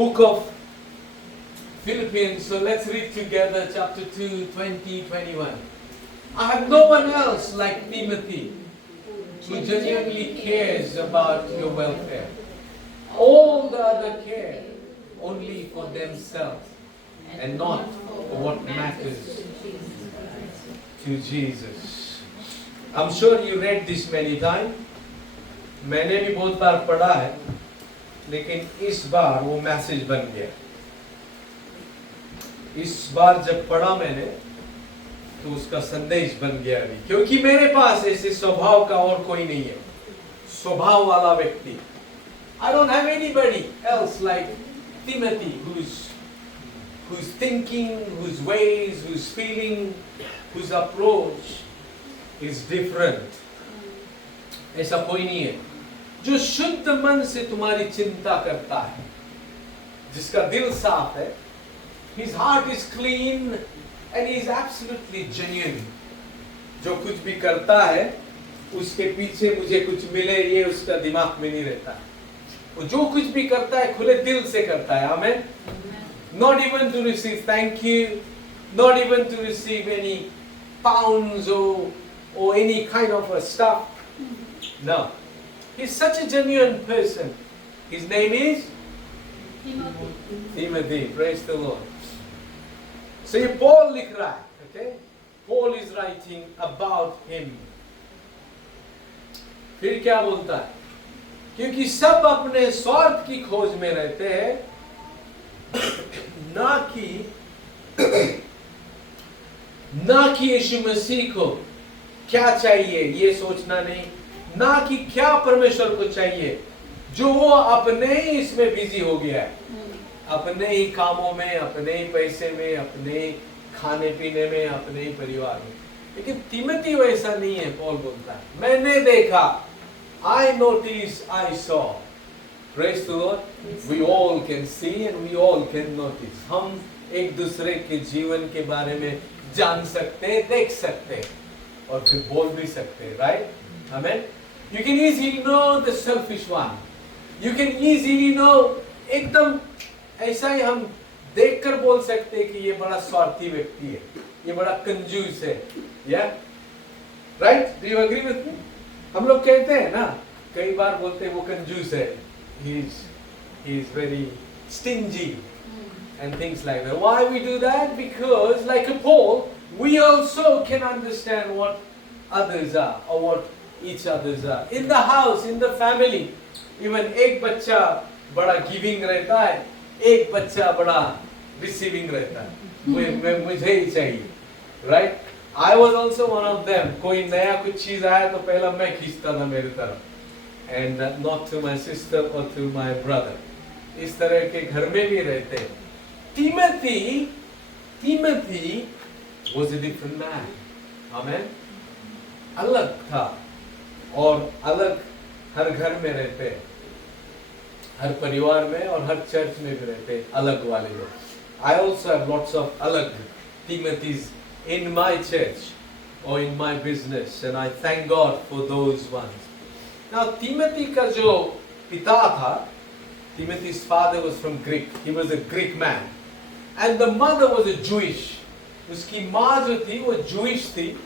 book of Philippians. So let's read together chapter 2, 20, 21. I have no one else like Timothy who genuinely cares about your welfare. All the other care only for themselves and not for what matters to Jesus. I'm sure you read this many times. मैंने भी बहुत बार पढ़ा है, लेकिन इस बार वो message बन गया. इस बार जब पढ़ा मैंने तो उसका संदेश बन गया अभी, क्योंकि मेरे पास ऐसे स्वभाव का और कोई नहीं है, स्वभाव वाला व्यक्ति. I don't have anybody else like Timothy whose thinking, whose ways, whose feeling, whose approach is different. ऐसा कोई नहीं है जो शुद्ध मन से तुम्हारी चिंता करता है, जिसका दिल साफ है. His heart is clean and he is absolutely genuine. जो कुछ भी करता है उसके पीछे मुझे कुछ मिले ये उसका दिमाग में नहीं रहता. वो जो कुछ भी करता है खुले दिल से करता है. आमेन. Not even to receive thank you, not even to receive any pounds or any kind of a stuff. No. He's such a genuine person. His name is Timothy. Praise the Lord. So ये Paul लिख रहा है, okay? Paul is writing about him. फिर क्या बोलता है? क्योंकि सब अपने स्वार्थ की खोज में रहते हैं, ना कि यीशु मसीह को क्या चाहिए ये सोचना नहीं, ना कि क्या परमेश्वर को चाहिए, जो वो अपने ही इसमें बिजी हो गया है, अपने ही कामों में, अपने ही पैसे में, अपने ही खाने पीने में, अपने ही परिवार में. लेकिन तिमोथी वैसा नहीं है. पॉल बोलता है मैंने देखा, I noticed, I saw. Praise the Lord. We all can see and we all can notice. हम एक दूसरे के जीवन के बारे में जान सकते, देख सकते और फिर बोल भी सकते. Right? Amen. You can easily know the selfish one. You can easily know, एकदम ऐसा ही हम देखकर बोल सकते हैं कि ये बड़ा स्वार्थी व्यक्ति है, ये बड़ा कंजूस है. Yeah? Right? Do you agree with me? हम लोग कहते हैं ना, कई बार बोलते हैं वो कंजूस है. He is very stingy and things like that. Why we do that? Because like a Paul, we also can understand what others are or what each others are. In the house, in the family, even एक बच्चा बड़ा giving रहता है, एक बच्चा बड़ा receiving रहता है. मुझे ही चाहिए. Right? I was also one of them. कोई नया कुछ चीज आया तो पहला मैं खींचता था मेरी तरफ, and not to my sister or to my brother. इस तरह के घर में भी रहते हैं. Timothy was a different man. Amen. अलग था और अलग हर घर में रहते हैं, हर परिवार में और हर चर्च में भी रहते हैं अलग वाले लोग. I also have lots of अलग Timothys in my church or in my business, and I thank God for those ones. Now Timothy का जो पिता था, Timothy's father was from Greek. He was a Greek man, and the mother was a Jewish. उसकी माँ जो थी वो Jewish थी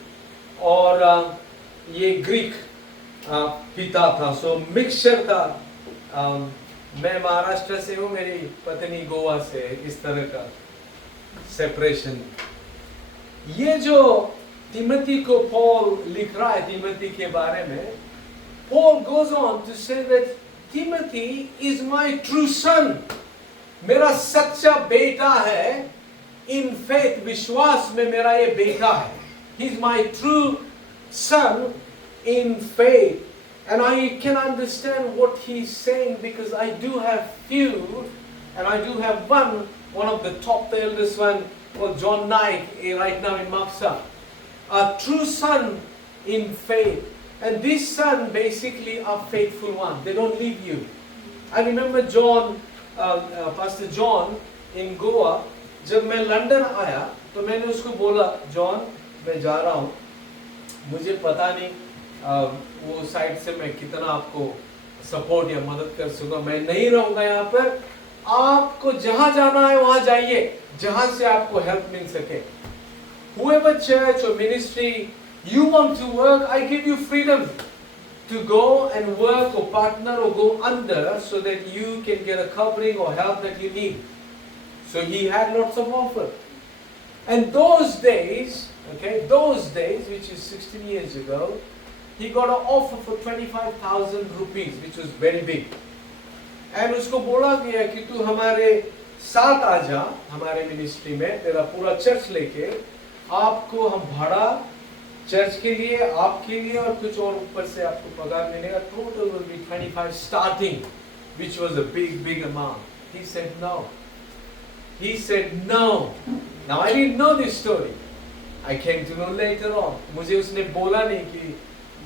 और ये Greek पिता था. So mixture था. मैं महाराष्ट्र से हूँ, मेरी पत्नी गोवा से, इस तरह का सेपरेशन. ये जो तिमोथी को पॉल लिख रहा है तिमोथी के बारे में, Paul goes on to say that Timothy is my true son. मेरा सच्चा बेटा है. In faith, विश्वास में मेरा ये बेटा है. He's my true son in faith. And I can understand what he's saying because I do have few, and I do have one of the top, the eldest one, called John Naik, right now in Maksa. A true son in faith. And this son basically are faithful one. They don't leave you. I remember Pastor John in Goa, जब मैं London आया तो मैंने उसको बोला, John मैं जा रहा हूँ, मुझे पता नहीं वो साइड से मैं कितना आपको सपोर्ट या मदद कर सकूँगा, मैं नहीं रहूँगा यहाँ पर, आप आपको जहां जाना है वहां जाइए, जहां से आपको हेल्प मिल सके. Whoever church or ministry you want to work, I give you freedom to go and work or partner or go under so that you can get a covering or help that you need. So he had lots of offer. And those days, which is 16 years ago, he got an offer for 25,000 rupees, which was very big. And उसको बोला गया कि तू हमारे साथ आ जा, हमारे ministry में, तेरा पूरा चर्च लेके, आपको हम भाड़ा चर्च के लिए, आपके लिए और कुछ और ऊपर से आपको पगार मिलेगा. Total will be 25 starting, which was a big amount. He said no. He said no. Now I didn't know this story. I came to know later on. मुझे उसने बोला नहीं कि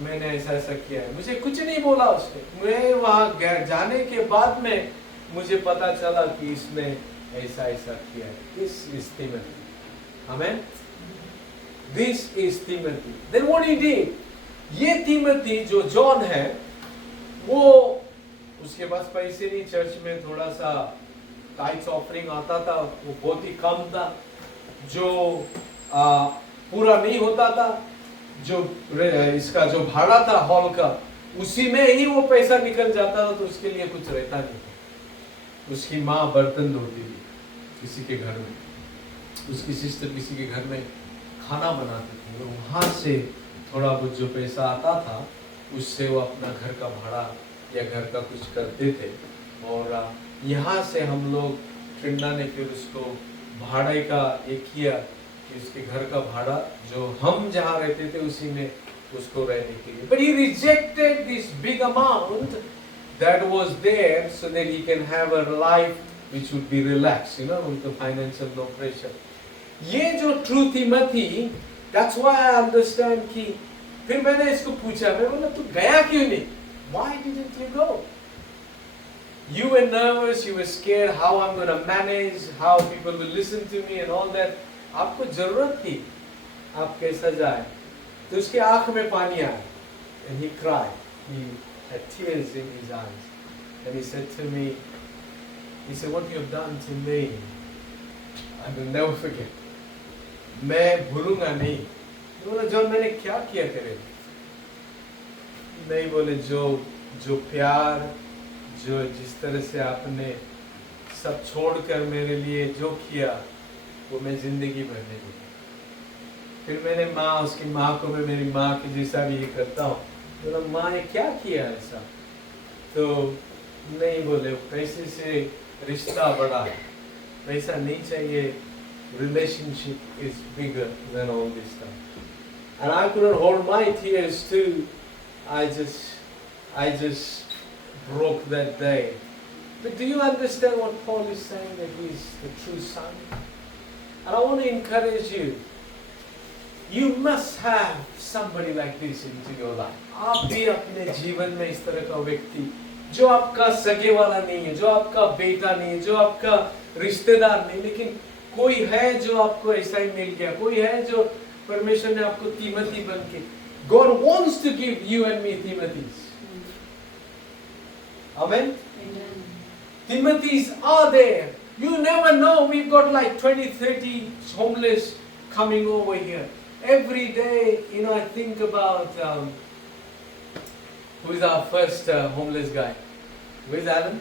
मैंने ऐसा किया है. मुझे कुछ नहीं बोला उसने. मैं वहाँ जाने के बाद में मुझे पता चला कि इसने ऐसा किया है. This is Timothy. Amen. This is Timothy. Then what he did? ये Timothy जो जॉन है, वो उसके पास पैसे नहीं. चर्च में थोड़ा सा टाइट्स ऑफरिंग आता था, वो बहुत ही कम था, जो पूरा नहीं होता था. जो इसका जो भाड़ा था हॉल का, उसी में ही वो पैसा निकल जाता था, तो उसके लिए कुछ रहता नहीं था. उसकी माँ बर्तन धोती थी किसी के घर में, उसकी सिस्टर किसी के घर में खाना बनाती थी, और वहाँ से थोड़ा बहुत जो पैसा आता था उससे वो अपना घर का भाड़ा या घर का कुछ करते थे. और यहाँ से हम लोग, ट्रिंडा ने फिर उसको भाड़े का एक किया कि उसके घर का भाड़ा जो हम जहाँ रहते थे उसी में उसको रहने के लिए. But he rejected this big amount that was there so that he can have a life which would be relaxed, with the financial no pressure. ये जो true Timothy, that's why I understand कि फिर मैंने इसको पूछा, मैं बोला तू गया क्यों नहीं? Why didn't you go? You were nervous, you were scared how I'm going to manage, how people will listen to me and all that. आपको जरूरत थी आप कैसा जाए. तो उसके आंख में पानी आया. And he cried. He had tears in his eyes. And he said to me, what you have done to me, I will never forget. मैं भूलूंगा नहीं. बोला जॉन मैंने क्या किया तेरे लिए? नहीं बोले जो प्यार, जो जिस तरह से आपने सब छोड़कर मेरे लिए जो किया, वो मैं जिंदगी भर नहीं भूलूंगा. फिर मैंने उसकी माँ को मैं मेरी माँ के जैसा भी ये करता हूँ. बोला माँ ये क्या किया ऐसा? तो नहीं बोले पैसे से रिश्ता बड़ा है, पैसा नहीं चाहिए. Relationship is bigger than all this stuff. And I couldn't hold my tears too. I just broke that day. But do you understand what Paul is saying, that he is the true son? And I want to encourage you. You must have somebody like this into your life. आप भी अपने जीवन में इस तरह का व्यक्ति, जो आपका सगे वाला नहीं है, जो आपका बेटा नहीं है, जो आपका रिश्तेदार नहीं, लेकिन कोई है जो आपको ऐसा ही मिल गया. कोई है जो परमेश्वर ने आपको तीमती बन के. God wants to give you and me Timothys. Amen? Amen. Timothys are there. You never know. We've got like 20, 30 homeless coming over here. Every day, I think about who is our first homeless guy? Where's Alan?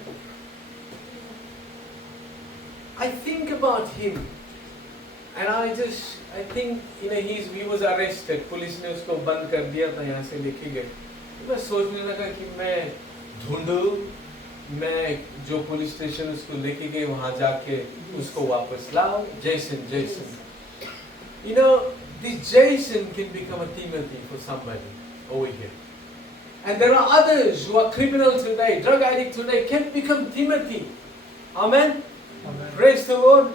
I think about him, and I think he was arrested. Police ने उसको बंद कर दिया था, यहाँ से लेके गए. मैं सोचने लगा कि मैं ढूंढूं, मैं जो पुलिस स्टेशन उसको लेके गए वहाँ जाके उसको वापस लाओ. Jason. This Jason can become a Timothy for somebody over here. And there are others who are criminals today, drug addicts today, can become Timothy. Amen? Amen. Praise the Lord.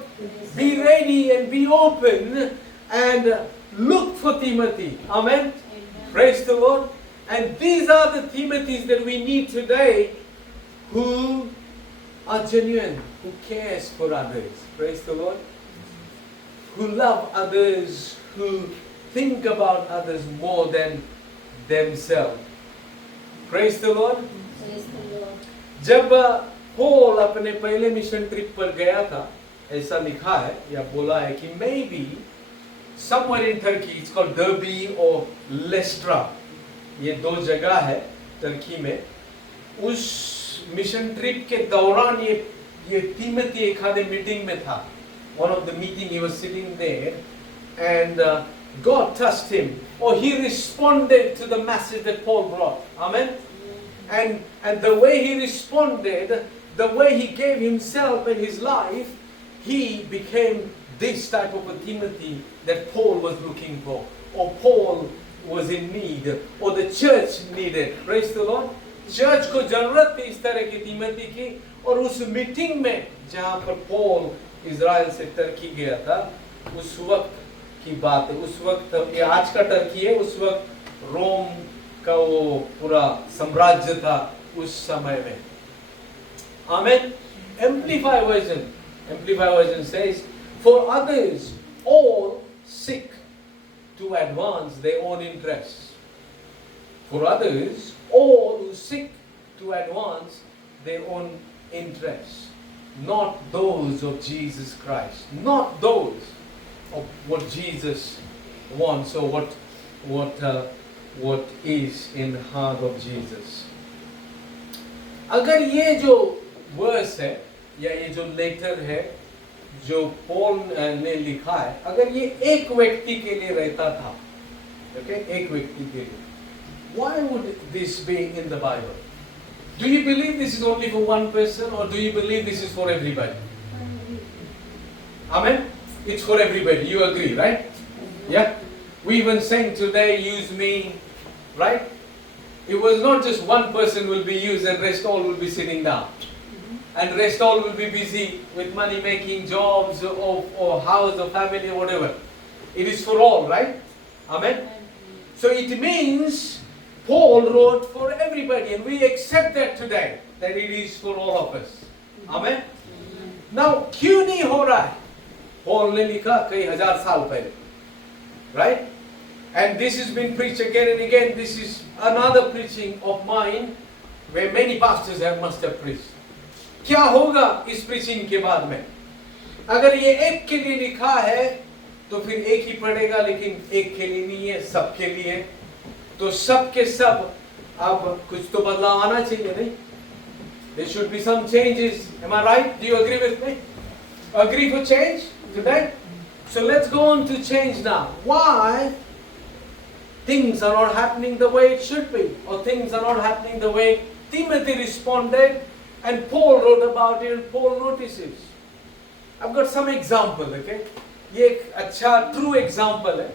Be ready and be open and look for Timothy. Amen? Amen. Praise the Lord. And these are the Timothys that we need today, who are genuine, who cares for others. Praise the Lord. Who love others, who think about others more than themselves. Praise the Lord. Praise the Lord. जब Paul अपने पहले mission trip पर गया था, ऐसा लिखा है या बोला है कि may be somewhere in Turkey, it's called Derbe or Lestra, ये दो जगह है टर्की में। उस मिशन ट्रिप के दौरान ये तीमोथी एक आधे मीटिंग में था। One of the meeting he was sitting there and God touched him, or he responded to the message that Paul brought. Amen. And the way he responded, the way he gave himself and his life, he became this type of a Timothy that Paul was looking for, or Paul was in need, or the church needed. Praise the Lord. Church को जरूरत थी इस तरह की तीमोथी की, और उस meeting में जहाँ पर पॉल इजराइल से टर्की गया था, उस वक्त की बात है। उस वक्त ये आज का टर्की है, उस वक्त रोम का वो पूरा साम्राज्य था उस समय में। आमेन। Amplified version says, for others all seek to advance their own interests. For others all who seek to advance their own interests, not those of Jesus Christ, not those of what Jesus wants or what is in the heart of Jesus. अगर ये जो verse है या ये जो letter है जो Paul ने लिखा है, अगर ये एक व्यक्ति के लिए रहता था, okay, एक व्यक्ति के लिए, why would this be in the Bible? Do you believe this is only for one person, or do you believe this is for everybody? Amen? It's for everybody. You agree, right? Yeah? We even sang today, use me, right? It was not just one person will be used and rest all will be sitting down. And rest all will be busy with money making jobs or house or family or whatever. It is for all, right? Amen? So it means Paul wrote for everybody, and we accept that today, that it is for all of us. Amen? Now, क्यों नहीं हो रहा है? Paul ने लिखा कई हजार साल पहले, right? And this has been preached again and again. This is another preaching of mine where many pastors must have preached. क्या होगा इस preaching के बाद में? अगर ये एक के लिए लिखा है तो फिर एक ही पढ़ेगा, लेकिन एक के लिए नहीं है, सबके लिए। तो सब के सब अब कुछ तो बदलाव आना चाहिए, नहीं? There should be some changes. Am I right? Do you agree with me? Agree for change today? So let's go on to change now. Why things are not happening the way it should be, or things are not happening the way Timothy responded and Paul wrote about it and Paul notices. I've got some example, okay? ये एक अच्छा true example है,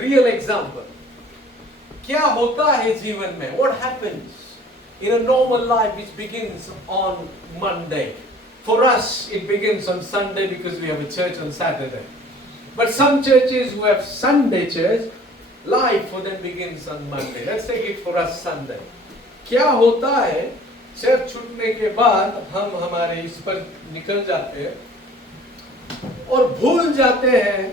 real example. क्या होता है जीवन में? What happens in a normal life which begins on Monday? For us, it begins on Sunday because we have a church on Saturday. But some churches who have Sunday church, life for them begins on Monday. Let's take it for us Sunday. क्या होता है? Church छूटने के बाद हम हमारे इस पर निकल जाते हैं और भूल जाते हैं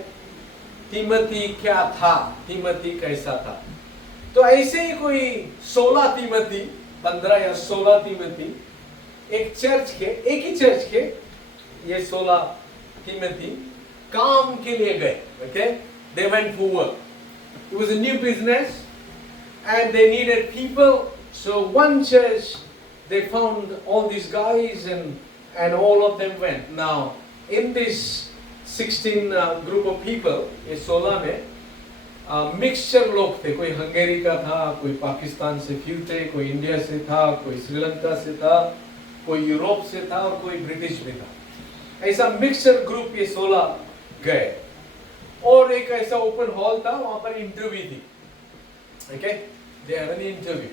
तीमोथी क्या था, तीमोथी कैसा था। तो ऐसे ही कोई 16 तीमोथी, 15 या 16 तीमोथी एक ही चर्च के ये 16 तीमोथी काम के लिए गए, okay? They went for work. It was a new business and they needed people. So one church, they found all these guys and all of them went. Now, in this 16 group of people, ये 16 में mixture लोग थे। कोई हंगेरी का था, कोई पाकिस्तान से few थे, कोई इंडिया से था, कोई श्रीलंका से था, कोई यूरोप से था और कोई ब्रिटिश भी था। ऐसा मिक्सचर ग्रुप ये 16 गए और एक ऐसा ओपन हॉल था, वहां पर इंटरव्यू थी। Okay? They had an interview.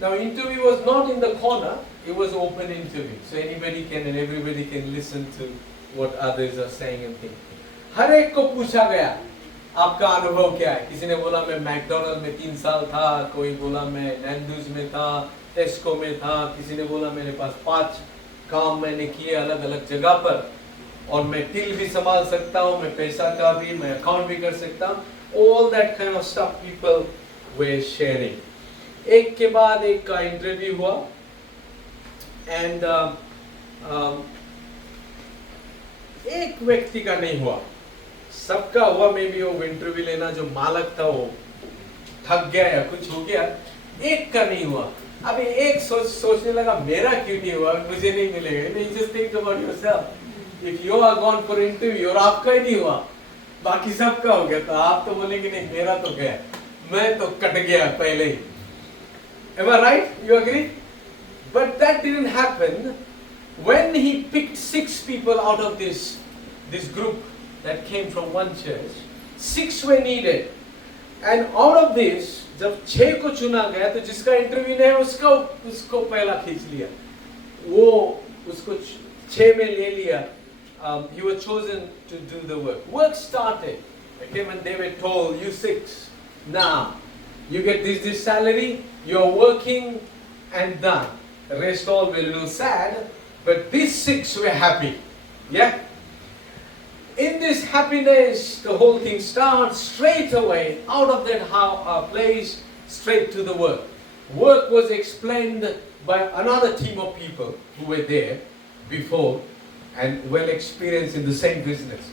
Now interview was not in the corner, it was open interview. So anybody can and everybody can listen to what others are saying and thinking. हर एक को पूछा गया, आपका अनुभव क्या है? किसी ने बोला मैं मैकडोनल्ड में 3 साल था, कोई बोला मैं नैंडूज में था, टेस्को में था, किसी ने बोला मेरे पास 5 काम मैंने किए अलग अलग जगह पर और मैं टिल भी संभाल सकता हूँ, मैं पैसा का भी, मैं अकाउंट भी कर सकता हूँ। All that kind of stuff people were sharing. एक के बाद एक का इंटरव्यू हुआ and एक व्यक्ति का नहीं हुआ, सबका हुआ। मे बी वो इंटरव्यू लेना जो मालक था वो थक गया या कुछ हो गया, एक का नहीं हुआ। अब एक सोचने लगा मेरा क्यों नहीं हुआ, मुझे नहीं मिलेगा। नहीं, just think about yourself. If you are gone for interview और आपका ही नहीं हुआ, बाकी सबका हो गया, तो आप तो बोलेंगे नहीं मेरा तो गया, मैं तो कट गया पहले ही। Am I right? You agree? But that didn't happen. When he picked 6 people out of this group that came from one church, 6 were needed. And out of this, जब 6 को चुना गया, तो जिसका इंटरव्यू नहीं है उसको पहला खींच लिया, वो उसको 6 में ले लिया. He was chosen to do the work. Work started. Okay, when they were told, you 6, now you get this salary, you're working and done. The rest all were a little sad, but these 6 were happy. Yeah? In this happiness, the whole thing starts straight away, out of that place, straight to the work. Work was explained by another team of people who were there before and well experienced in the same business.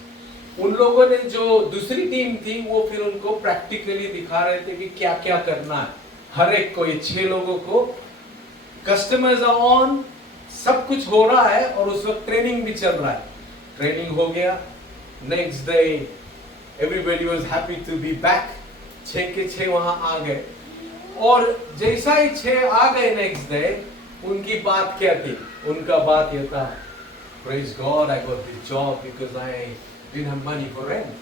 उन लोगों ने जो दूसरी team थी वो फिर उनको practically दिखा रहे थे कि क्या क्या करना है हर एक को, ये 6 लोगों को. कस्टमर्स आर ऑन, सब कुछ हो रहा है और उस वक्त ट्रेनिंग भी चल रहा है. ट्रेनिंग हो गया, next day everybody was happy to be back. 6 के 6 वहां आ गए और जैसा ही 6 आ गए नेक्स्ट डे, उनकी बात क्या थी? उनका बात ये था, Praise God, I got this job because I didn't have money for rent.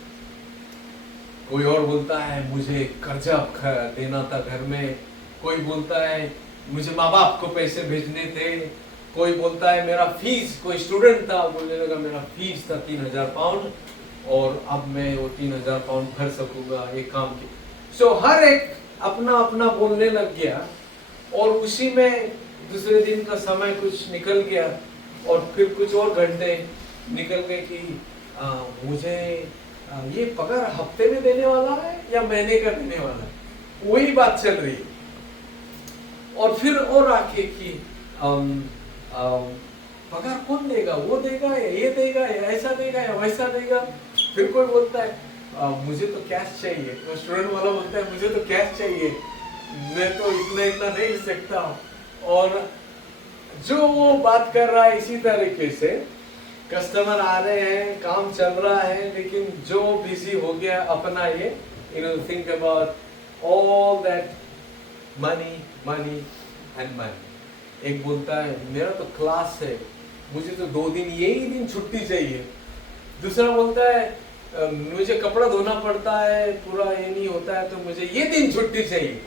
कोई और बोलता है मुझे कर्जा देना था घर में, कोई बोलता है मुझे माँ बाप को पैसे भेजने थे, कोई बोलता है मेरा फीस, कोई स्टूडेंट था बोलने लगा मेरा फीस था 3000 पाउंड और अब मैं वो 3000 पाउंड भर सकूंगा एक काम के. सो हर एक अपना अपना बोलने लग गया और उसी में दूसरे दिन का समय कुछ निकल गया और फिर कुछ और घंटे निकल गए कि मुझे ये पगार हफ्ते में देने वाला है या महीने का देने वाला है, वही बात चल रही है. और फिर और आके कि पगार कौन देगा, वो देगा या ये देगा या ऐसा देगा या वैसा देगा. फिर कोई बोलता है मुझे तो कैश चाहिए, तो स्टूडेंट वाला बोलता है मुझे तो कैश चाहिए, मैं तो इतना नहीं दे सकता. और जो वो बात कर रहा है इसी तरीके से कस्टमर आ रहे हैं, काम चल रहा है, लेकिन जो बिजी हो गया अपना ये think about all that money and money. एक बोलता है मेरा तो क्लास है, मुझे तो 2 दिन यही दिन छुट्टी चाहिए. दूसरा बोलता है मुझे कपड़ा धोना पड़ता है, पूरा ये नहीं होता है, तो मुझे ये दिन छुट्टी चाहिए.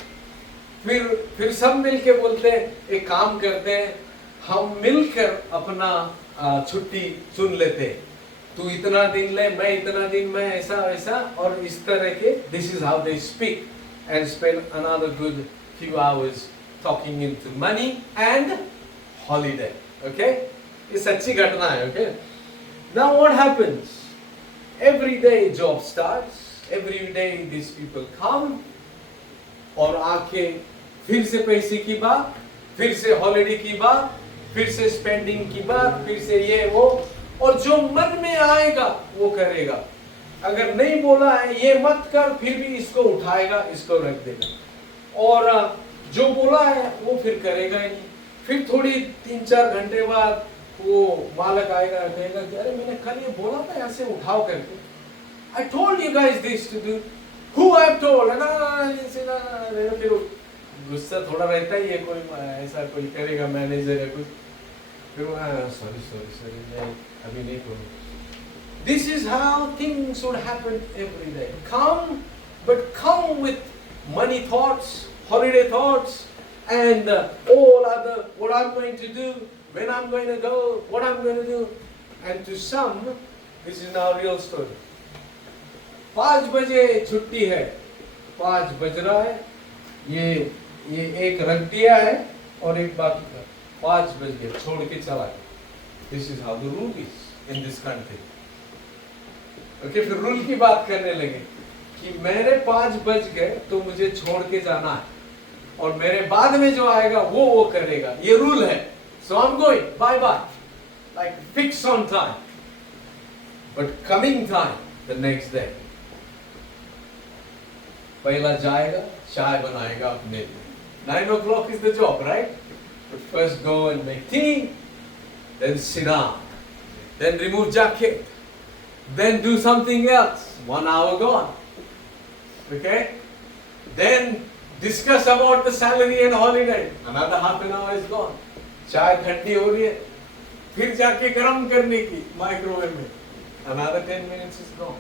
फिर सब मिलके बोलते हैं एक काम करते हैं, हम मिलकर अपना छुट्टी चुन लेते, तू इतना दिन ले, मैं इतना दिन, मैं ऐसा वैसा, और इस तरह के this is how they speak and spend another good few hours talking into money and holiday. Okay, ये सच्ची घटना है. Okay, now what happens? Every day job starts, every day these people come और आके फिर से पैसे की बात, फिर से हॉलिडे की बात, फिर से स्पेंडिंग की बात, फिर से ये वो, और जो मन में आएगा वो करेगा. अगर नहीं बोला है ये मत कर, फिर भी इसको उठाएगा, इसको रख देगा. और जो बोला है वो फिर करेगा ही नहीं. फिर थोड़ी 3-4 घंटे बाद वो मालक आएगा, कहेगा कि अरे मैंने कल ये बोला था यहाँ से उठाओ करके, I told you guys this to do. Who I've told? फिर गुस्सा थोड़ा रहता ही है, कोई ऐसा कोई करेगा मैनेजर या कुछ, फिर सॉरी मैं अभी नहीं करूँ. This is how things would happen every day. Come with money thoughts, holiday thoughts, and all other what I'm going to do, when I'm going to go, what I'm going to do. And to some, this is now real story. 5 बजे छुट्टी है, 5 बज रहा है, ये एक रख दिया है और एक बाकी का. 5 बज गए, छोड़ के चला गया. This is how the rule is in this country. Okay, फिर रूल की बात करने लगे कि मेरे 5 बज गए तो मुझे छोड़ के जाना है और मेरे बाद में जो आएगा वो करेगा, ये रूल है. So I'm going, bye bye. like fixed on time. But coming time, the next day. पहला जाएगा, चाय बनाएगा अपने लिए. 9 o'clock is the job, right? But first go and make tea, then sit down, then remove jacket, then do something else. 1 hour gone. Okay? Then discuss about the salary and holiday. Another half an hour is gone. चाय ठंडी हो रही है, फिर जाके गरम करने की माइक्रोवेव में. Another 10 minutes is gone.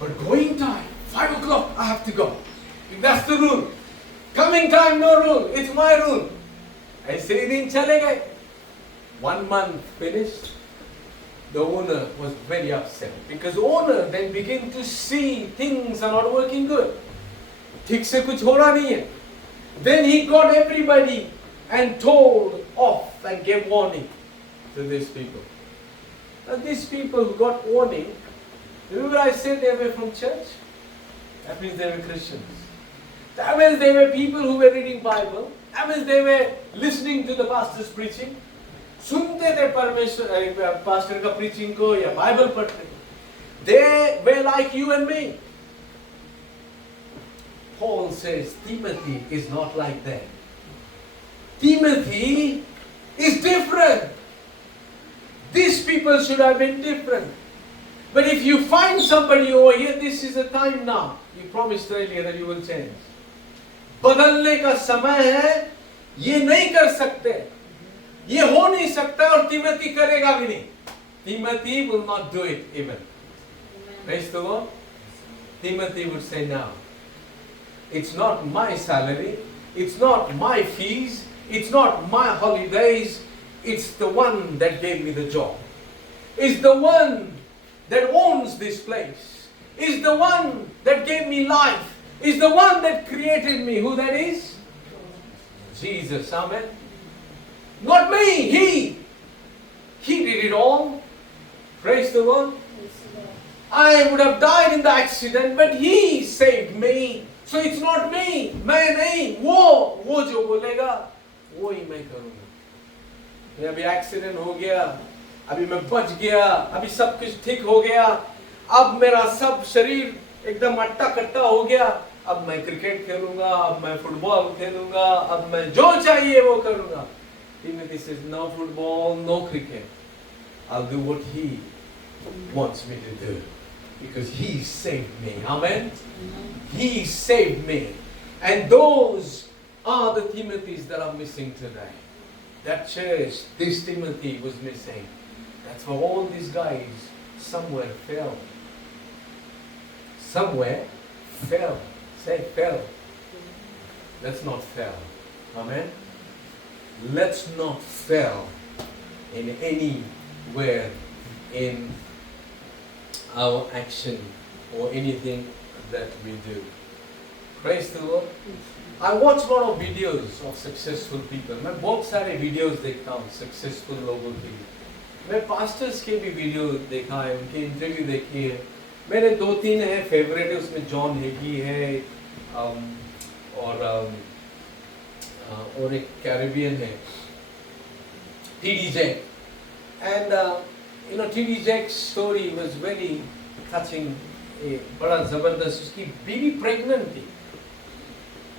But going time, 5 o'clock, I have to go. That's the rule. Coming time, no rule. It's my rule. ऐसे ही दिन चले गए. 1 month finished. The owner was very upset because owner then began to see things are not working good. ठीक से कुछ हो रहा नहीं है. Then he got everybody and told off and gave warning to these people. Now these people who got warning, remember I said they were from church? That means they were Christians. That means they were people who were reading Bible. That means they were listening to the pastor's preaching. सुनते थे परमेश्वर pastor का preaching को या Bible पढ़ते. They were like you and me. Paul says Timothy is not like that. Timothy is different. These people should have been different. But if you find somebody over here, this is the time now. You promised earlier that you will change. बदलने का समय है, ये नहीं कर सकते, ये हो नहीं सकता और तिमोथी करेगा भी नहीं. Timothy will not do it even. Praise the Lord. Timothy would say now, it's not my salary, it's not my fees, it's not my holidays, it's the one that gave me the job. It's the one that owns this place. It's the one that gave me life. It's the one that created me. Who that is? Jesus. Amen. Not me. He did it all. Praise the Lord. I would have died in the accident, but He saved me. So it's not me. मैं नहीं. वो जो बोलेगा, वो ही मैं करूँगा. अभी accident हो गया, अभी मैं बच गया, अभी सब कुछ ठीक हो गया, अब मेरा सब शरीर एकदम अट्टा कट्टा हो गया, अब मैं क्रिकेट खेलूंगा, अब मैं फुटबॉल खेलूंगा, अब मैं जो चाहिए वो करूंगा. Timothy says, no football, no cricket. I'll do what He wants me to do because He saved me. Amen? He saved me. And those are the Timothys that are missing today. That church, this Timothy was missing. That's why all these guys somewhere fell. Somewhere fell. Say fell. Let's not fail. Amen? Let's not fail in anywhere in our action or anything that we do. Praise the Lord. I watch a lot of videos of successful people. मैं बहुत सारे videos देखता हूँ successful लोगों की. मैं pastors के भी video देखा है, उनके interview देखी है. मेरे 2-3 हैं favorite है, उसमें जॉन हेगी है और एक कैरेबियन है, T.D. Jakes. And T.D. Jakes' story was very touching. बड़ा जबरदस्त. उसकी बीवी प्रेग्नेंट थी,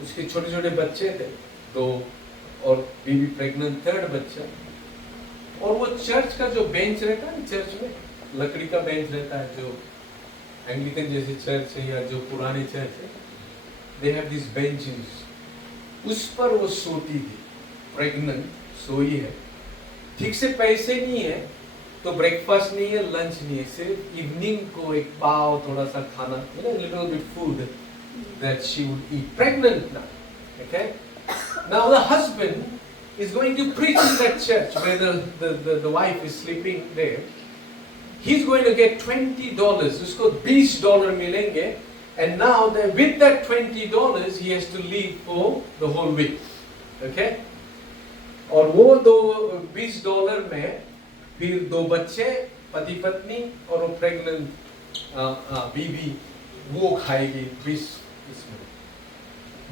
उसके छोटे छोटे बच्चे थे 2 और बीवी प्रेग्नेंट 3rd बच्चा. और वो चर्च का जो बेंच रहता है, चर्च में लकड़ी का बेंच रहता है, जो एंग्लिकन जैसे चर्च है या जो पुराने चर्च है, they have these benches. उस पर वो सोती थी, प्रेग्नेंट सोई है. ठीक से पैसे नहीं है, तो ब्रेकफास्ट नहीं है, लंच नहीं है, सिर्फ इवनिंग को एक पाव थोड़ा सा खाना, little bit food that she would eat. Pregnant now. Okay? Now the husband is going to preach in that church where the wife is sleeping there. He's going to get $20. उसको $20 मिलेंगे. And now with that $20 he has to leave for the whole week. Okay? और वो $20 में फिर 2 बच्चे, पति पत्नी और वो प्रेग्नेंट बीवी वो खाएगी 20 इसमें.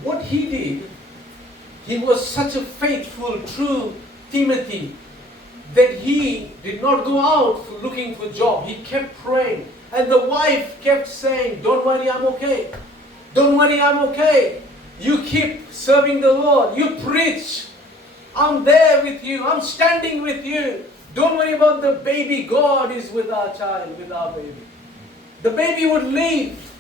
What he did, he was such a faithful, true Timothy that he did not go out looking for job. He kept praying. And the wife kept saying, don't worry, I'm okay. Don't worry, I'm okay. You keep serving the Lord. You preach. I'm there with you. I'm standing with you. Don't worry about the baby. God is with our child, with our baby. The baby would leave.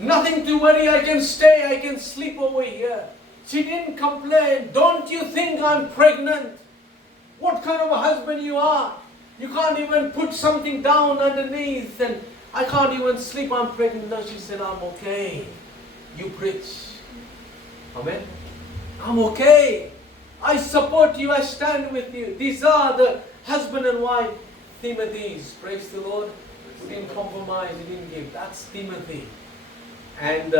Nothing to worry. I can stay. I can sleep over here. She didn't complain. Don't you think I'm pregnant? What kind of a husband you are? You can't even put something down underneath, and I can't even sleep. I'm pregnant. No, she said, I'm okay. You preach. Amen. I'm okay. I support you. I stand with you. These are the husband and wife Timothy's. Praise the Lord. He didn't compromise. He didn't give. That's Timothy. And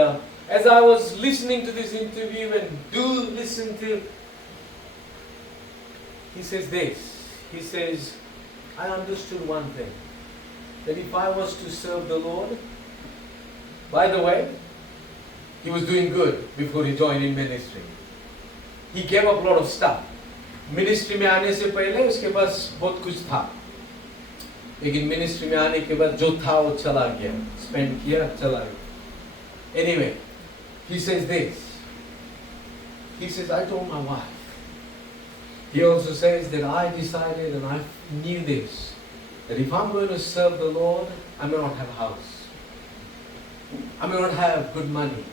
as I was listening to this interview, and do listen to, he says this. He says, I understood one thing. That if I was to serve the Lord, by the way, he was doing good before he joined in ministry. He gave up a lot of stuff. Ministry में आने से पहले उसके पास बहुत कुछ था, लेकिन ministry में आने के बाद जो था वो चला गया, स्पेंड किया, चला गया. Anyway, he says this. He says, I told my wife. He also says that I decided and I knew this, that if I'm going to serve the Lord, I may not have a house. I may not have good money.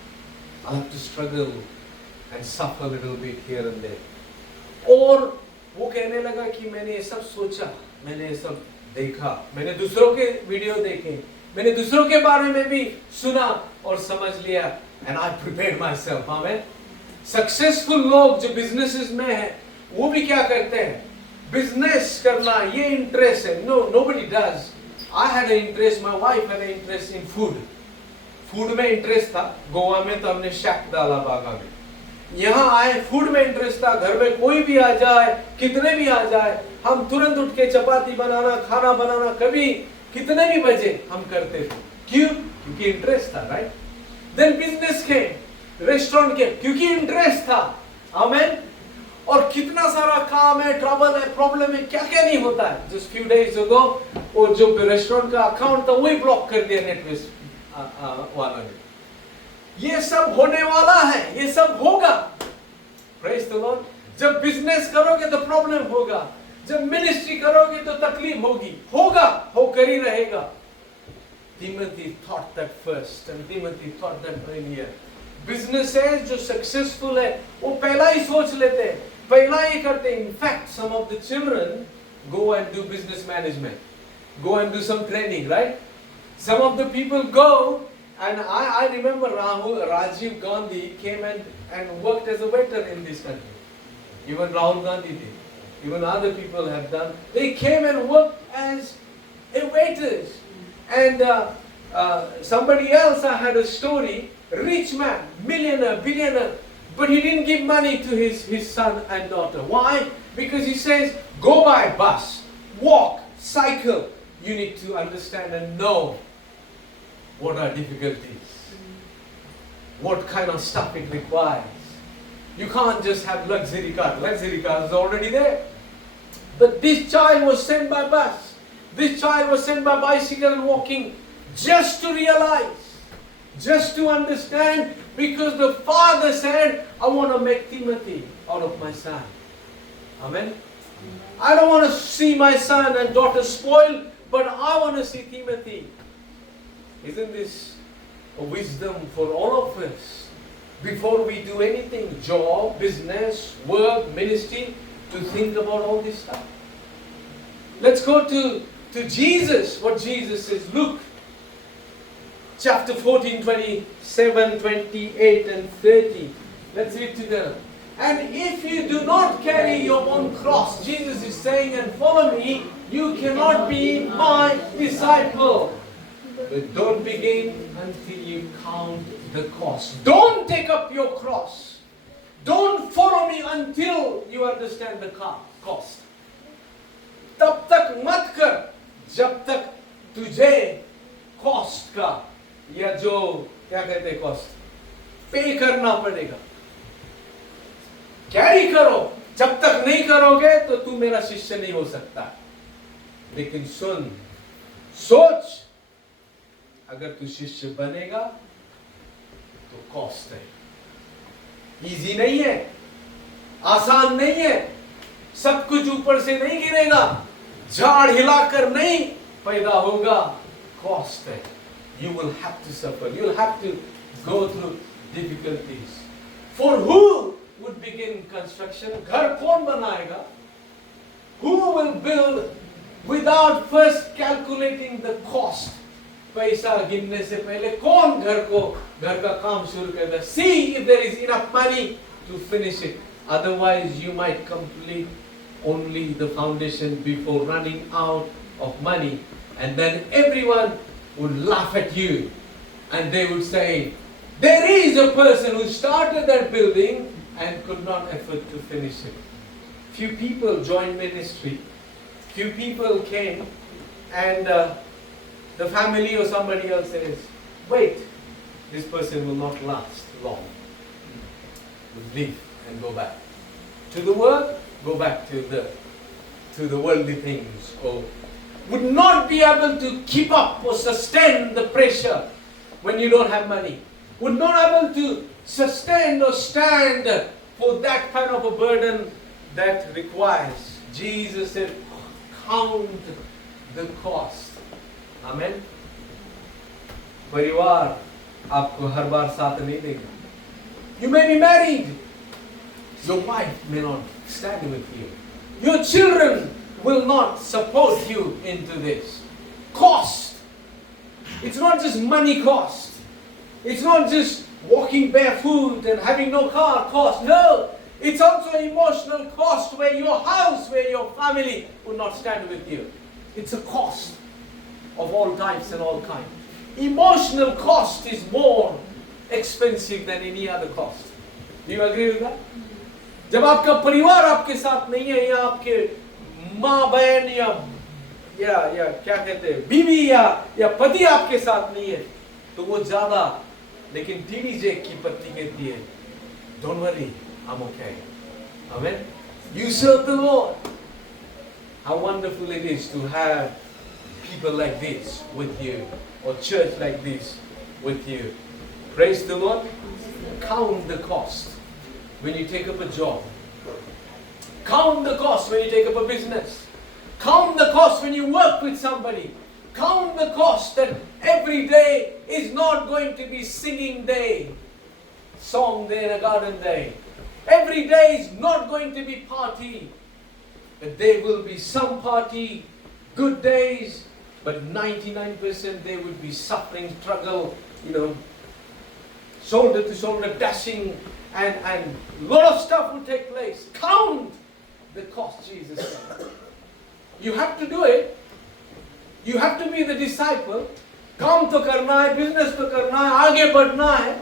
I'll have to struggle and suffer a little bit here and there. और वो कहने लगा कि मैंने ये सब सोचा, मैंने ये सब देखा, मैंने दूसरों के वीडियो देखे, मैंने दूसरों के बारे में भी सुना और समझ लिया, and I prepared myself. आमें. सक्सेसफुल लोग जो बिजनेसेस में हैं, वो भी क्या करते हैं? बिजनेस करना ये इंटरेस्ट है. No, nobody does. I had an interest. My wife had an interest in food. Food में इंटरेस्ट था. गोवा में तो हमने शैक डाला बागा में. यहाँ आए, फूड में इंटरेस्ट था. घर में कोई भी आ जाए, कितने भी आ जाए, हम तुरंत उठ के चपाती बनाना, खाना बनाना, कभी कितने भी बजे हम करते थे. क्यों? क्योंकि इंटरेस्ट था. राइट. देन बिजनेस के, रेस्टोरेंट के, क्योंकि इंटरेस्ट था. आमेन. और कितना सारा काम है, ट्रबल है, प्रॉब्लम है, क्या क्या नहीं होता है. जस्ट फ्यू डेज अगो वो जो रेस्टोरेंट का अकाउंट था वही ब्लॉक कर दिया नेटवर्क वालों ने. ये सब होने वाला है, ये सब होगा. Praise the Lord. जब बिजनेस करोगे तो प्रॉब्लम होगा, जब मिनिस्ट्री करोगे तो तकलीफ होगी, होगा, होकर ही रहेगा. Timothy thought that first, and Timothy thought that earlier. Business है जो सक्सेसफुल है, वो पहला ही सोच लेते हैं, पहला ही करते हैं. In fact, some of the children go and do business management, go and do some training, right? Some of the people go, and I remember Rajiv Gandhi came and worked as a waiter in this country. Even Rahul Gandhi did. Even other people have done. They came and worked as a waiters. And somebody else, I had a story, rich man, millionaire, billionaire, but he didn't give money to his son and daughter. Why? Because he says, go by bus, walk, cycle. You need to understand and know what are difficulties, what kind of stuff it requires. You can't just have luxury car. Luxury car is already there. But this child was sent by bus. This child was sent by bicycle and walking, just to realize, just to understand, because the father said, I want to make Timothy out of my son. Amen. I don't want to see my son and daughter spoiled, but I want to see Timothy. Isn't this a wisdom for all of us? Before we do anything, job, business, work, ministry, to think about all this stuff. Let's go to Jesus, what Jesus says. Luke chapter 14, 27, 28 and 30. Let's read together. And if you do not carry your own cross, Jesus is saying, and follow me, you cannot be my disciple. But don't begin until you count the cost. Don't take up your cross. Don't follow me until you understand the cost. तब तक मत कर जब तक तुझे cost का, या जो क्या कहते हैं कॉस्ट, पे करना पड़ेगा. कैरी करो, जब तक नहीं करोगे तो तू मेरा शिष्य नहीं हो सकता। लेकिन सुन, सोच, अगर तू शिष्य बनेगा तो कॉस्ट है। इजी नहीं है, आसान नहीं है, सब कुछ ऊपर से नहीं गिरेगा, झाड़ हिलाकर नहीं पैदा होगा, कॉस्ट है। You will have to suffer, you will have to go through difficulties. For who would begin construction? घर कौन बनाएगा? Who will build without first calculating the cost? पैसा गिनने से पहले कौन घर का काम शुरू करता है? See if there is enough money to finish it. Otherwise you might complete only the foundation before running out of money, and then everyone would laugh at you and they would say, there is a person who started that building and could not afford to finish it. Few people joined ministry, few people came, and the family or somebody else says, wait, this person will not last long. Will leave and go back to the work, go back to the worldly things, or would not be able to keep up or sustain the pressure when you don't have money, would not able to sustain or stand for that kind of a burden that requires. Jesus said, count the cost. Amen. परिवार आपको हर बार साथ नहीं देगा. You may be married. Your wife may not stand with you. Your children will not support you into this. Cost. It's not just money cost. It's not just walking barefoot and having no car cost. No. It's also emotional cost where your house, where your family will not stand with you. It's a cost of all types and all kinds. Emotional cost is more expensive than any other cost. Do you agree with that? जब आपका परिवार आपके साथ नहीं है, या आपके माँ बहन या क्या कहते हैं बीवी या पति आपके साथ नहीं है, तो वो ज्यादा. लेकिन टीवी जेक की पत्नी कहती है, don't worry, I'm okay. Amen. You serve the Lord. How wonderful it is to have people like this with you, or church like this with you. Praise the Lord. Count the cost when you take up a job. Count the cost when you take up a business. Count the cost when you work with somebody. Count the cost that every day is not going to be singing day, song day and a garden day. Every day is not going to be party. But there will be some party, good days, but 99% there would be suffering, struggle, shoulder to shoulder dashing, and a lot of stuff will take place. Count the cost, Jesus said. You have to do it. You have to be the disciple. काम तो करना है, business तो करना है, आगे बढ़ना है.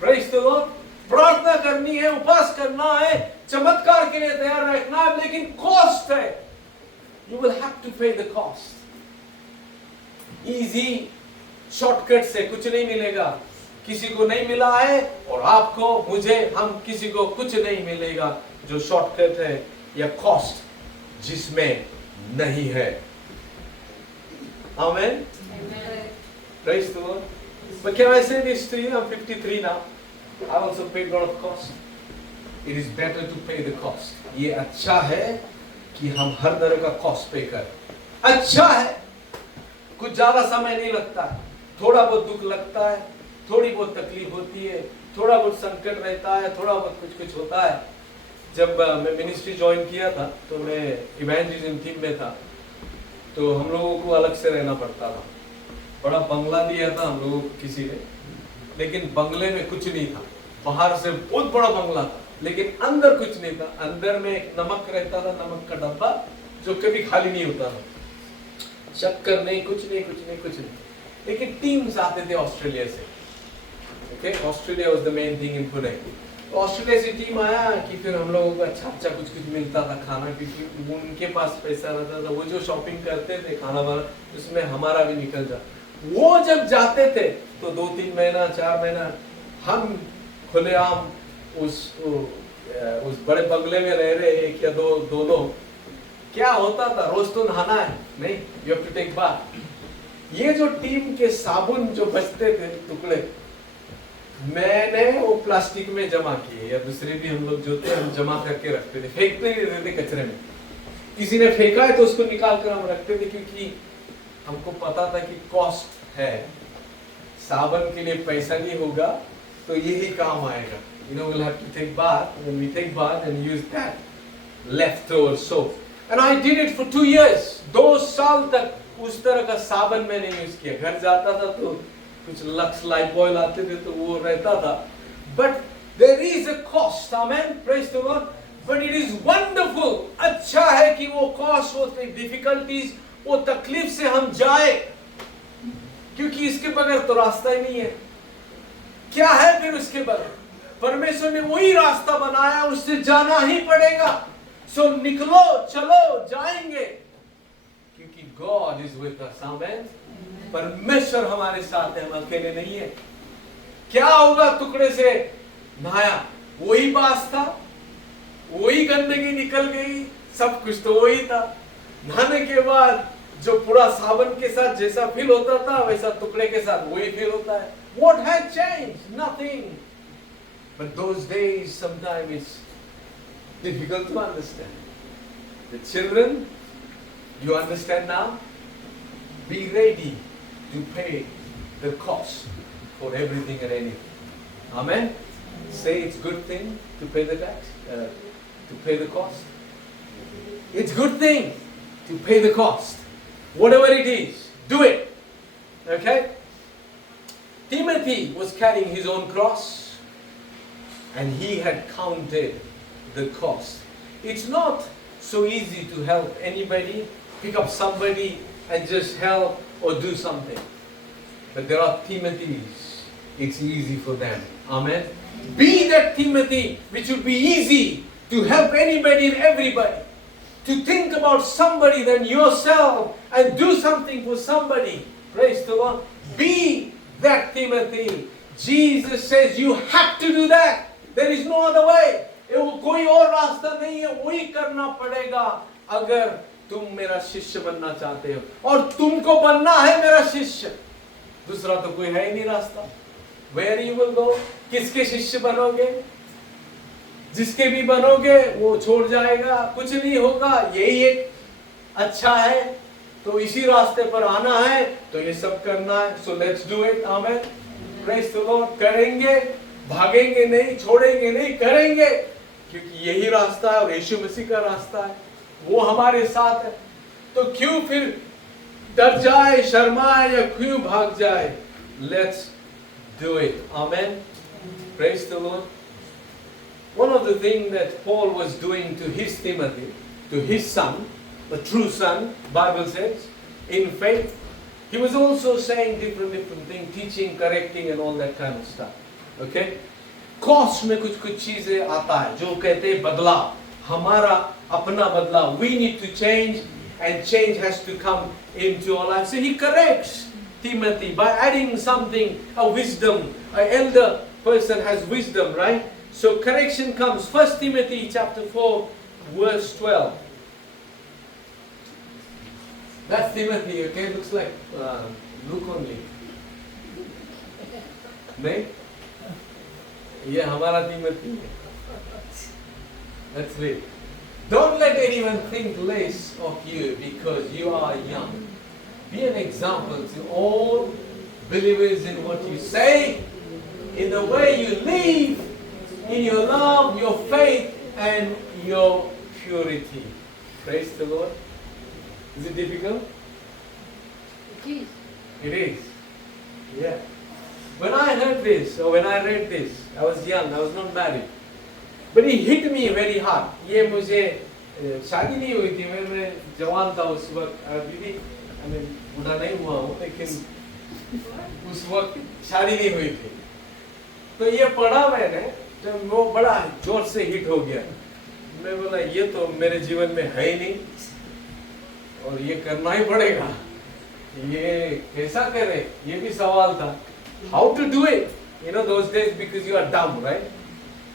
Praise the Lord. प्रार्थना करनी है, उपवास करना है, चमत्कार के लिए तैयार रखना है, लेकिन cost है. You will have to pay the cost. Easy shortcut से कुछ नहीं मिलेगा. किसी को नहीं मिला है, और आपको, मुझे, हम किसी को कुछ नहीं मिलेगा जो शॉर्टकट है या कॉस्ट जिसमें नहीं है. Amen. Praise the Lord. But can I say this to you? I'm 53 now. I also paid a lot of cost. It is better to pay the cost. ये अच्छा है कि हम हर तरह का कॉस्ट पे करें. अच्छा है, कुछ ज्यादा समय नहीं लगता है, थोड़ा बहुत दुख लगता है, थोड़ी बहुत तकलीफ होती है, थोड़ा बहुत संकट रहता है, थोड़ा बहुत कुछ होता है. जब मैं मिनिस्ट्री ज्वाइन किया था तो मैं इवेंजलिज्म टीम में था, तो हम लोगों को अलग से रहना पड़ता था. बड़ा बंगला दिया था हम लोगों को किसी ने, लेकिन बंगले में कुछ नहीं था. बाहर से बहुत बड़ा बंगला था, लेकिन अंदर कुछ नहीं था. अंदर में एक नमक रहता था, नमक का डब्बा जो कभी खाली नहीं होता था. शक्कर नहीं, कुछ नहीं. लेकिन टीम्स आते थे ऑस्ट्रेलिया से. Okay, Australia was the main thing in Pune. Australia से टीम आया कि फिर हम लोगों को अच्छा कुछ मिलता था खाना, क्योंकि उनके पास पैसा रहता था. वो जो शॉपिंग करते थे खाना वाला, उसमें हमारा भी निकल जाता. वो जब जाते थे तो 2-3 महीना 4 महीना हम खुलेआम उस उस बड़े बंगले में रह रहे एक या दो लोग, क्या होता था, रोज तो नहाना है नहीं, you have to take bath. ये जो टीम के साबुन जो बचते थे टुकड़े, मैंने वो प्लास्टिक में जमा किए, या दूसरे भी हम लोग जो थे हम जमा करके रखते थे, फेंकते नहीं रहते कचरे में। किसी ने फेंका है तो उसको निकाल कर हम रखते थे, क्योंकि हमको पता था कि कॉस्ट है, साबुन के लिए पैसा नहीं होगा तो यही काम आएगा। You know, we'll have to take bath, when we take bath and use that leftover soap. And I did it for 2 years. 2 साल तक उस तरह का साबुन मैंने यूज किया। घर जाता था तो कुछ लक्स लाइफबॉय आते थे तो वो रहता था। But there is a cost, amen, praise the Lord. But it is wonderful. अच्छा है कि वो cost, वो difficulties, वो तकलीफ से हम जाए, क्योंकि इसके बगैर तो रास्ता ही नहीं है। क्या है फिर उसके बगैर? परमेश्वर ने वही रास्ता बनाया, उससे जाना ही पड़ेगा। सो निकलो, चलो, जाएंगे, क्योंकि गॉड इज विद अस, आमेन। परमेश्वर हमारे साथ है, हम अकेले नहीं है। क्या होगा टुकड़े से नहाया, वही बास था, वही गंदगी निकल गई, सब कुछ तो वही था। नहाने के बाद जो पूरा साबुन के साथ जैसा फील होता था, वैसा टुकड़े के साथ वही फील होता है। What had changed? Nothing. But those days sometimes it's difficult to understand. The children, you understand now? Be ready to pay the cost for everything and anything. Amen? Say it's good thing to pay the tax, to pay the cost. It's good thing to pay the cost. Whatever it is, do it. Okay? Timothy was carrying his own cross, and he had counted the cost. It's not so easy to help anybody, pick up somebody and just help or do something. But there are Timothys, it's easy for them. Amen. Be that Timothy which would be easy to help anybody and everybody. To think about somebody than yourself and do something for somebody. Praise the Lord. Be that Timothy. Jesus says you have to do that. There is no other way. वो कोई और रास्ता नहीं है, वही करना पड़ेगा अगर तुम मेरा शिष्य बनना चाहते हो। और तुमको बनना है मेरा शिष्य, दूसरा तो कोई है ही नहीं रास्ता। Where you will go? किसके शिष्य बनोगे? जिसके भी बनोगे वो छोड़ जाएगा, कुछ नहीं होगा। यही एक अच्छा है, तो इसी रास्ते पर आना है, तो ये सब करना है। So let's do it, amen. Praise the Lord. करेंगे, भागेंगे नहीं, छोड़ेंगे नहीं, करेंगे, क्योंकि यही रास्ता है और यीशु मसीह का रास्ता है, वो हमारे साथ है। तो क्यों फिर डर जाए, शर्माए या क्यों भाग जाए? Let's do it, amen. Praise the Lord. One of the things that Paul was doing to his Timothy, to his son, the true son, Bible says, in faith, he was also saying different things, teaching, correcting and all that kind of stuff. Okay? Cost में कुछ चीजें आता है जो कहते हैं बदलाव, हमारा अपना बदलाव. We need to change, and change has to come into our life. So he corrects Timothy by adding something, a wisdom. An elder person has wisdom, right? So correction comes. 1 Timothy chapter 4, verse 12. That's Timothy, okay? Looks like Luke only. नहीं? ये हमारा Timothy है. Let's read. Don't let anyone think less of you because you are young. Be an example to all believers in what you say, in the way you live, in your love, your faith, and your purity. Praise the Lord. Is it difficult? It is. It is. Yeah. When I heard this, or when I read this, I was young, I was not married. But it hit me very hard. ये मुझे शादी नहीं हुई थी, मैं जवान था उस वक्त, अभी भी बूढ़ा नहीं हुआ हूँ, लेकिन उस वक्त शादी नहीं हुई थी। तो ये पढ़ा मैंने, जब वो बड़ा जोर से हिट हो गया, मैं बोला ये तो मेरे जीवन में है ही नहीं, और ये करना ही पड़ेगा। ये कैसा करे, ये भी सवाल था। How to do it? You know those days because you are dumb, right?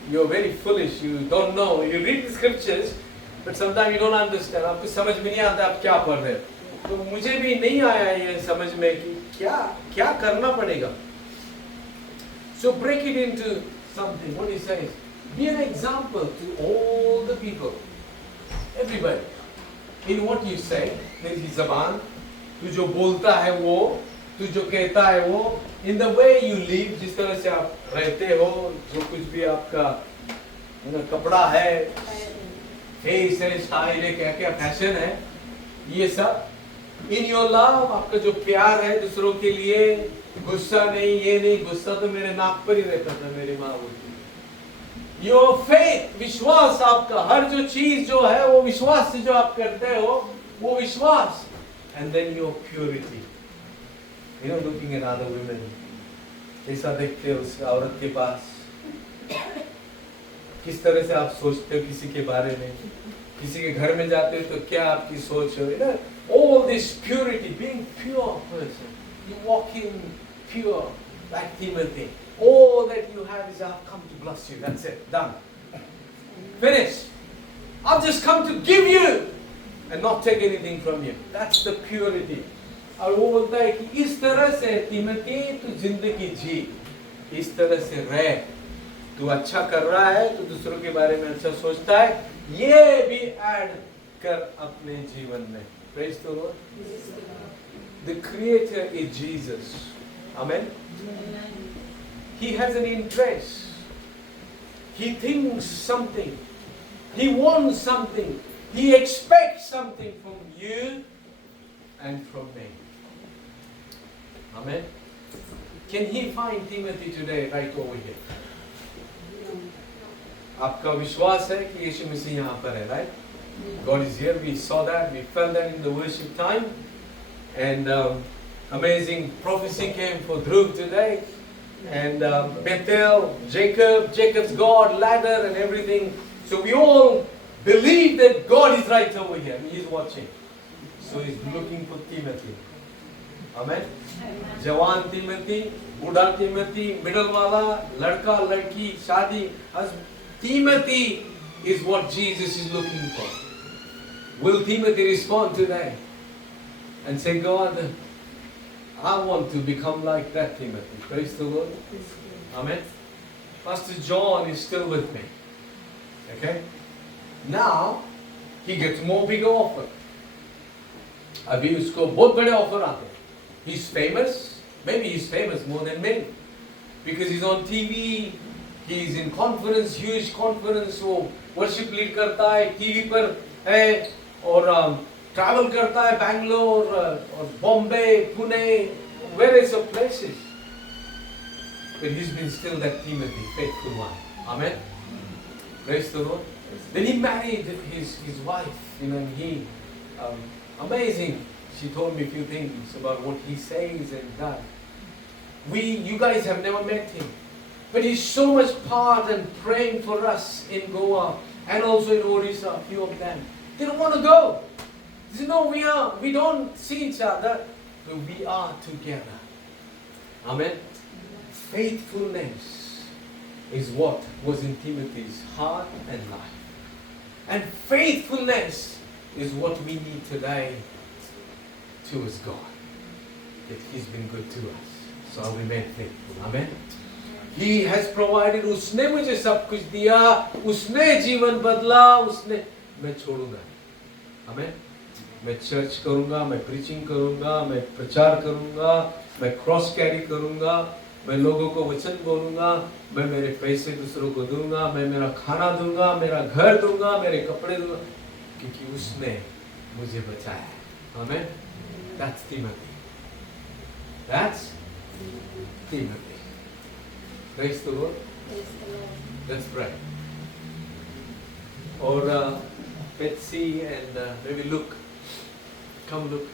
you're very foolish, you don't know, you read the scriptures, but sometimes you don't understand. आपको समझ में नहीं आता आप क्या पढ़ रहे हो. तो मुझे भी नहीं आया ये समझ में कि क्या करना पड़ेगा. So break it into something. What he says, be an example to all the people, everybody. In what you say, मेरी ज़बान, तू जो बोलता है वो, तू जो कहता है वो, in the way you live, जिस तरह से आप रहते हो, जो कुछ भी आपका कपड़ा है, फेस है, स्टाइल है, क्या क्या फैशन है, ये सब. In your love, आपका जो प्यार है दूसरों के लिए, गुस्सा नहीं, ये नहीं, गुस्सा तो मेरे नाक पर ही रहता था, मेरी माँ बोलती. Your faith, विश्वास आपका, हर जो चीज जो है वो विश्वास से जो आप करते हो, वो विश्वास. And then your purity. You know, looking at other women, कैसा देखते हो उस औरत के पास, किस तरह से आप सोचते हो किसी के बारे में, किसी के घर में जाते हो तो क्या आपकी सोच हो. You know, all this purity, being pure person, you walk in pure like Timothy. All that you have is I've come to bless you. That's it. Done. Finished. I've just come to give you and not take anything from you. That's the purity. और वो बोलता है कि इस तरह से तिमोथी तू जिंदगी जी, इस तरह से रह. तू अच्छा कर रहा है, तू दूसरों के बारे में अच्छा सोचता है, ये भी ऐड कर अपने जीवन में. Praise the Lord. The Creator is Jesus. Amen. He has an interest. He thinks something. He wants something. He expects something from you and from me. Amen. Can he find Timothy today right over here? आपका विश्वास है कि यीशु मसीह यहाँ पर है, right? God is here. We saw that. We felt that in the worship time. And amazing prophecy came for Dhruv today. And Bethel, Jacob's God, ladder and everything. So we all believe that God is right over here. He is watching. So he's looking for Timothy. Amen. जवान तिमोथी, बूढ़ा Timothy, middle वाला, लड़का, लड़की, शादी. Timothy is what Jesus is looking for. Will Timothy respond today and say, God, I want to become like that Timothy. Praise the Lord. Amen. Pastor John is still with me. Okay. Now he gets more bigger offer. अभी उसको बहुत बड़े offer आते हैं. He's famous. Maybe he's famous more than many because he's on TV. He's in conference, huge conference. वो worship lead करता है, TV पर है और travel करता है Bangalore और Bombay, Pune, various of places. But he's been still that Timothy, faithful one. Amen. Praise the Lord. Then he married his wife. You know, he amazing. She told me a few things about what he says and does. You guys have never met him. But he's so much part and praying for us in Goa and also in Orissa, a few of them. They don't want to go. They say, no, we don't see each other, but we are together. Amen. Faithfulness is what was in Timothy's heart and life. And faithfulness is what we need today towards God. That He's been good to us. So I'll remain faithful. Amen. He has provided. उसने मुझे सब कुछ दिया. उसने जीवन बदला. उसने मैं छोड़ूंगा. Amen. मैं चर्च करूंगा. मैं प्रीचिंग करूंगा. मैं प्रचार करूंगा. मैं क्रॉस कैरी करूंगा. मैं लोगों को वचन बोलूंगा. मैं मेरे पैसे दूसरों को दूंगा. मैं मेरा खाना दूंगा. मेरा घर दूंगा. मेरे कपड़े दूंगा. क्योंकि उसने मुझे बचाया. Amen. That's Timothy. That's Timothy. Praise the Lord. Let's pray. Or Betsy and maybe Luke. Come, Luke.